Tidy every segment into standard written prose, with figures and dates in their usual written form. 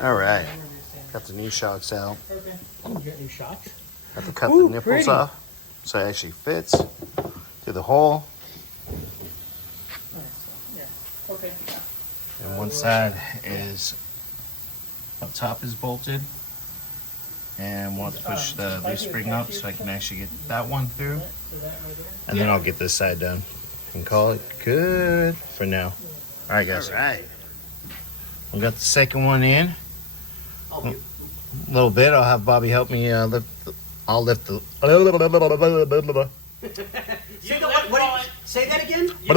All right, got the new shocks out. Okay. You get new shocks. Have to cut the nipples pretty. off so it actually fits through the hole. Yeah. Okay. And one side is up top is bolted. And we'll have to push the leaf spring up so I can actually get that one through. And then I'll get this side done and call it good for now. All right, guys. All right. We got the second one in. A little bit. I'll have Bobby help me lift. I'll lift the. Say that again? You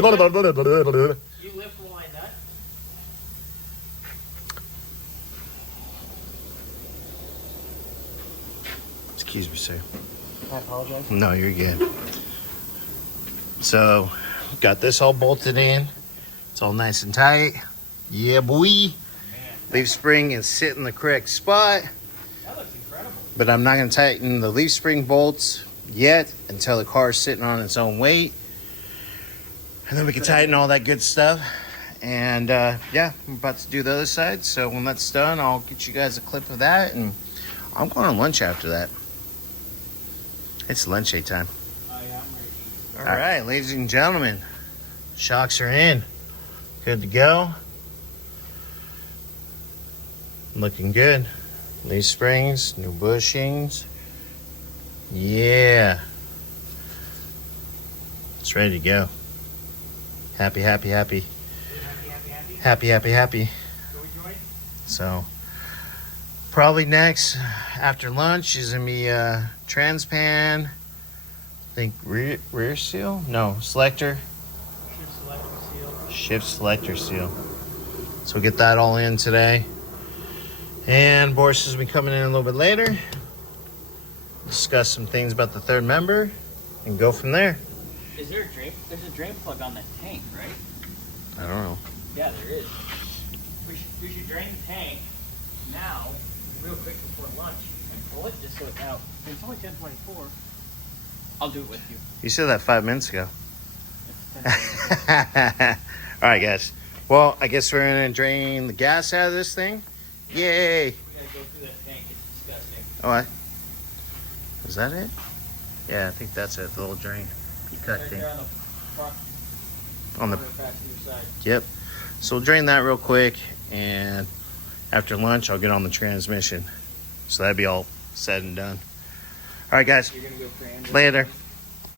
lift while nut. Excuse me, sir. I apologize. No, you're good. So, got this all bolted in. It's all nice and tight. Yeah, boy. Leaf spring is sitting in the correct spot. That looks incredible. But I'm not going to tighten the leaf spring bolts yet until the car is sitting on its own weight. And then we can tighten all that good stuff. And yeah, I'm about to do the other side. So when that's done, I'll get you guys a clip of that. And I'm going to lunch after that. It's lunch time. Yeah, I'm ready. All right, ladies and gentlemen, shocks are in. Good to go. Looking good. Leaf springs, new bushings. Yeah. It's ready to go. Happy, happy, happy. Happy, happy, happy. So, probably next, after lunch, is going to be transpan. I think rear seal? No, selector. Shift selector seal. So we'll get that all in today. And Boris is going to be coming in a little bit later. Discuss some things about the third member and go from there. Is there a drain? There's a drain plug on that tank, right? I don't know. Yeah, there is. We should drain the tank now, real quick before lunch, and pull it just so it's out. It's only 10:24. I'll do it with you. You said that 5 minutes ago. It's 10:24. All right, guys. Well, I guess we're going to drain the gas out of this thing. Yay. We gotta go through that tank. It's disgusting. Oh, is that it? Yeah, I think that's it. The little drain. Cut Right thing. there on the front, On the passenger side. Yep. So we'll drain that real quick, and after lunch, I'll get on the transmission. So that'd be all said and done. All right, guys. You're gonna go for Andrew. Later.